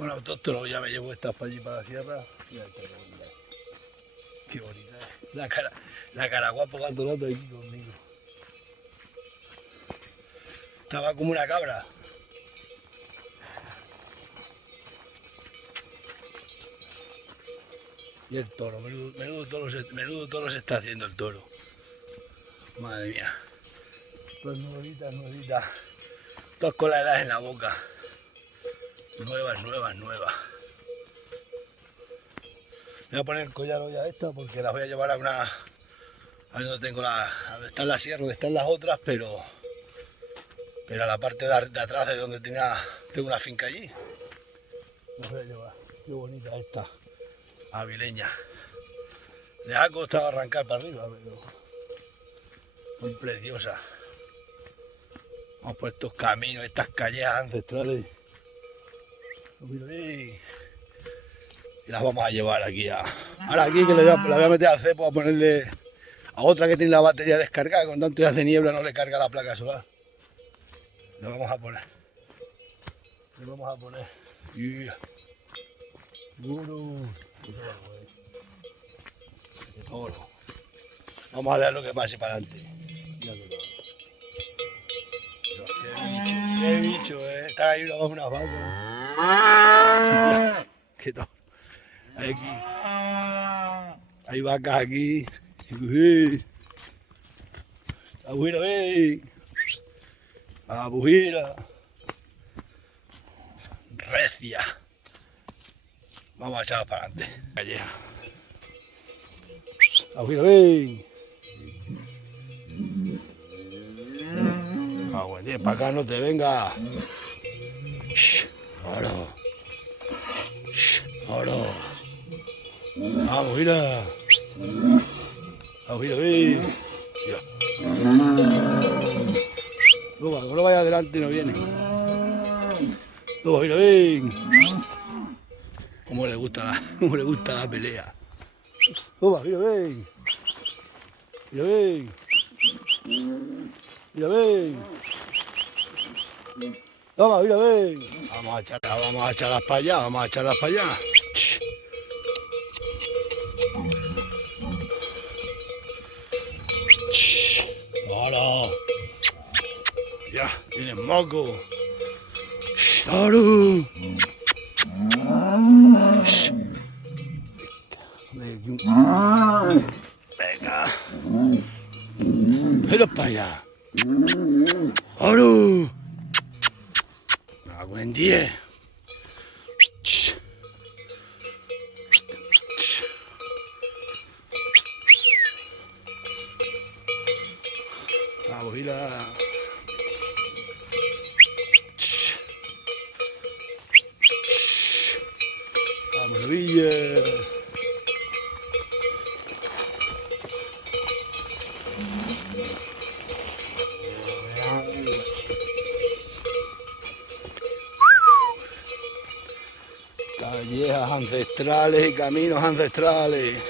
Bueno, autóctono, ya me llevo estas para allí, para la sierra. Mira esta bonita. Qué bonita es. La cara guapo gato rato aquí conmigo. Estaba como una cabra. Y el toro, menudo toro se está haciendo el toro. Madre mía. Pues nuevitas. Todas con la edad en la boca. Nuevas. Voy a poner el collar hoy a esta porque las voy a llevar a una... Ahí donde tengo donde está la sierra, donde están las otras, pero a la parte de atrás de donde tengo una finca allí. Las voy a llevar. Qué bonita esta avileña. Les ha costado arrancar para arriba, pero son preciosas. Vamos por estos caminos, estas calles ancestrales. Y las vamos a llevar aquí ahora aquí que la voy a meter al cepo a ponerle a otra que tiene la batería descargada, con tanto días de niebla no le carga la placa solar. Le vamos a poner. Yeah. Qué toro. Vamos a ver lo que pase para adelante. Qué bicho, Están ahí abajo unas vacas. Qué toro. Hay vacas aquí. La bujira, ven. La bujira. Recia. Vamos a echarla para adelante. Calleja. La bujira, ven. Ah, bueno, para acá no te venga. Ahora. Vamos, mira. Vamos, mira, ven. Mira. No vaya adelante, no viene. Mira, ven. Cómo le gusta la pelea. Mira, ven. Mira, ven. Mira, ven. Toma, mira, ven. Vamos a echarlas para allá, Ahora. Ya, viene moco. ¡Saru! Venga. Mira para allá. ¡Saru! Buen día. Vamos, mira. Vamos, Villa. Callejas ancestrales y caminos ancestrales.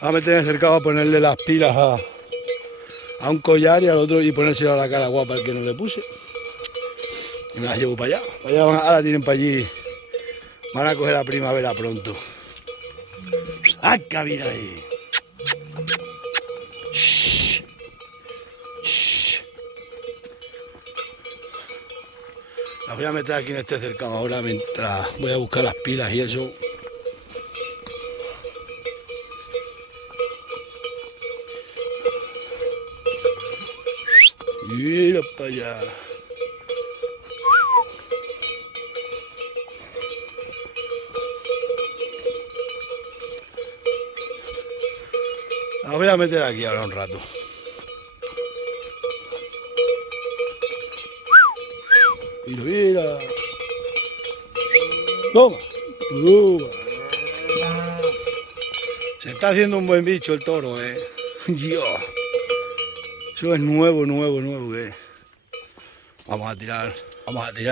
A meter acercado a ponerle las pilas a un collar y al otro y ponérselo a la cara guapa al que no le puse. Y me las llevo para allá. Ahora tienen para allí. Van a coger la primavera pronto. ¡Ah, cabida ahí! Las voy a meter aquí en este cercado ahora mientras voy a buscar las pilas y eso. Mira para allá. Las voy a meter aquí ahora un rato. Mira. Toma. Se está haciendo un buen bicho el toro, Dios. Eso es nuevo, Vamos a tirar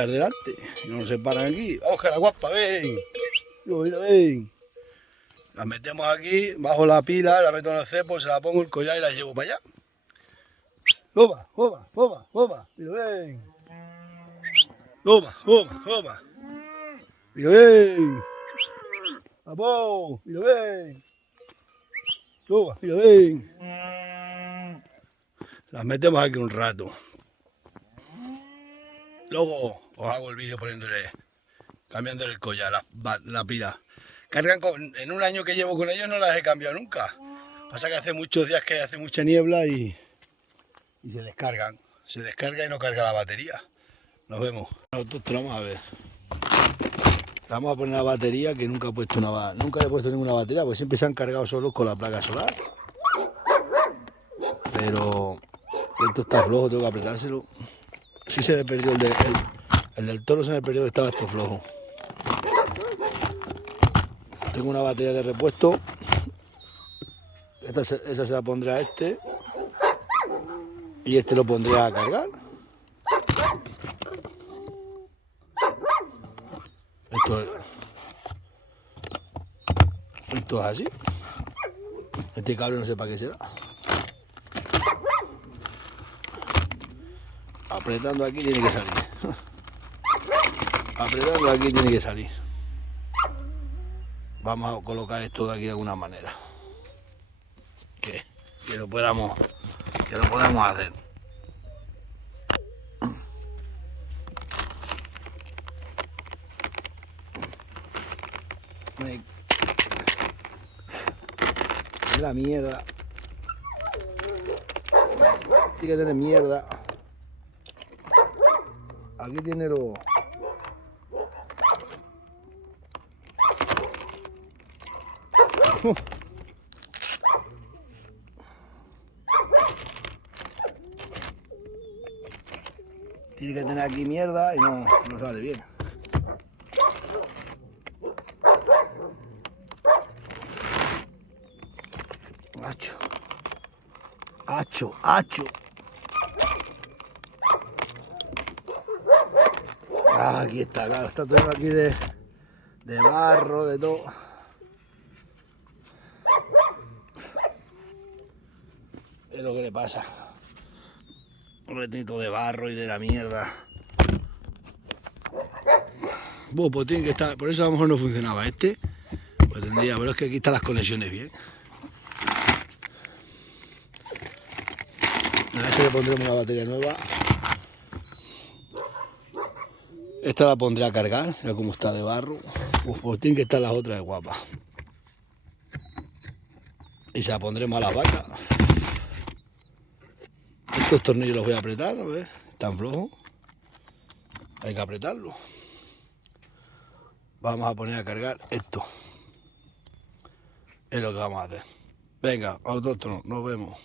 delante. Y no nos separan aquí. Ojalá, guapa, ven. Mira, ven. Las metemos aquí, bajo la pila, la meto en el cepo, se la pongo el collar y la llevo para allá. Toma, toma, toma, toma. Mira, ven. Toma, toma, toma. Mira, ven. Vamos, mira, ven. Toma, mira, ven. Las metemos aquí un rato. Luego os hago el vídeo cambiándole el collar, la pila. Cargan en un año que llevo con ellos no las he cambiado nunca. Pasa que hace muchos días que hace mucha niebla y se descargan. Se descarga y no carga la batería. Nos vemos. Nosotros te lo vamos a ver. Vamos a poner la batería que nunca he puesto ninguna batería, porque siempre se han cargado solos con la placa solar. Pero esto está flojo, tengo que apretárselo. Sí se me perdió el del toro, se me perdió, estaba esto flojo. Tengo una batería de repuesto. Esa se la pondré a este. Y este lo pondré a cargar. Esto es así. Este cable no sé para qué será. Apretando aquí tiene que salir. Apretando aquí tiene que salir. Vamos a colocar esto de aquí de alguna manera. Que lo podamos hacer. La mierda. Tiene que tener mierda. Aquí tiene lo... Tiene que tener aquí mierda y no sale bien. Hacho. Aquí está, claro, está todo aquí de barro, de todo. Es lo que le pasa. Un todo de barro y de la mierda. Bueno, pues tiene que estar, por eso a lo mejor no funcionaba este. Pues tendría, pero es que aquí están las conexiones bien. A este le pondremos una batería nueva. Esta la pondré a cargar, mira cómo está de barro. Pues tienen que estar las otras de guapas. Y se la pondremos a la vaca. Estos tornillos los voy a apretar, ¿no ves? Están flojos. Hay que apretarlos. Vamos a poner a cargar esto. Es lo que vamos a hacer. Venga, autóctono, nos vemos.